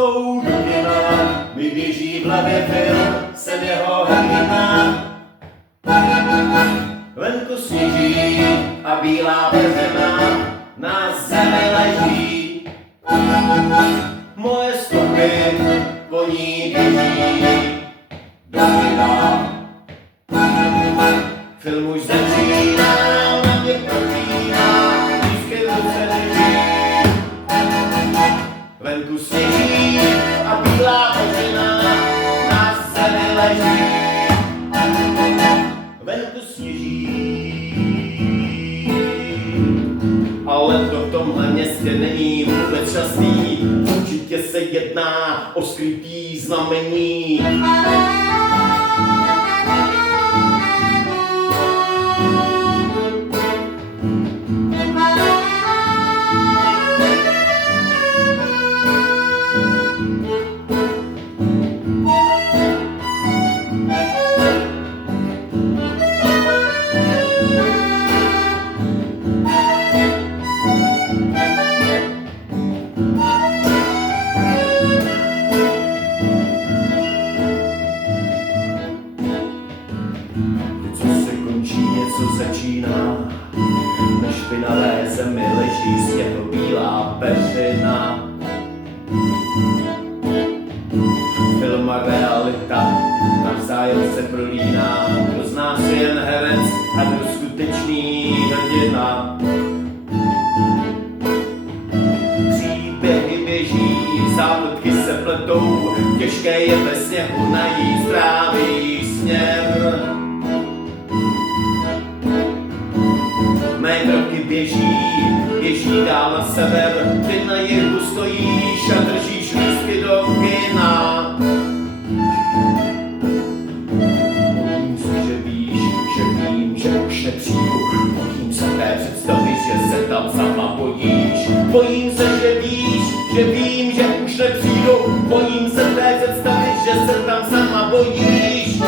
cestou do kina mi běží v hlavě film, jsem jeho hrdina. Venku sněží a bílá březina na zemi leží. Moje stopy po ní běží do kina. Film už začíná, na mě protíná, lístky v ruce drží. Venku sněží a bílá březina na zemi leží. Venku sněží, ale to v tomhle městě není vůbec šťastný. Určitě se jedná o skrytý znamení. Něco začíná, na špinavé zemi leží z jeho bílá peřina. Film a realita navzájem se prolíná, kdo z nás je jen herec a kdo skutečný hrdina. Příběhy běží, zápletky se pletou, těžké je ve sněhu najít zdravý směr. Mé kroky běží dál na sever, ty na jihu stojíš a držíš lístky do kina. Bojím se, že víš, že vím, že už nepřijdu, bojím se té představy, že se tam sama bojíš. Bojím se, že víš, že vím, že už nepřijdu, bojím se té představy, že se tam sama bojíš.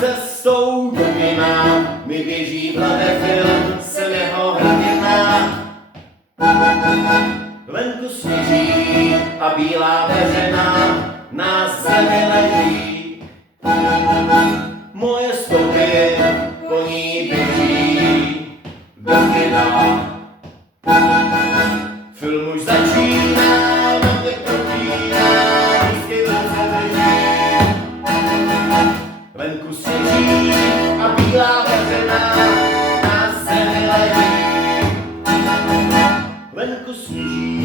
Cestou do kina mi běží v hlavě film, jsem jeho hrdina. Venku sněží a bílá veřina na zemi leží. Moje stopy po ní běží do kina. Film už začíná, na mě protíná, lístky v ruce drží. Venku sněží a bílá veřina na zemi leží. Venku sněží,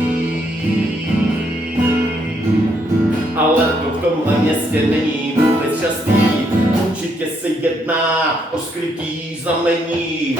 ale to v tomhle městě není vůbec šťastný. Určitě se jedná o skrytý znamení.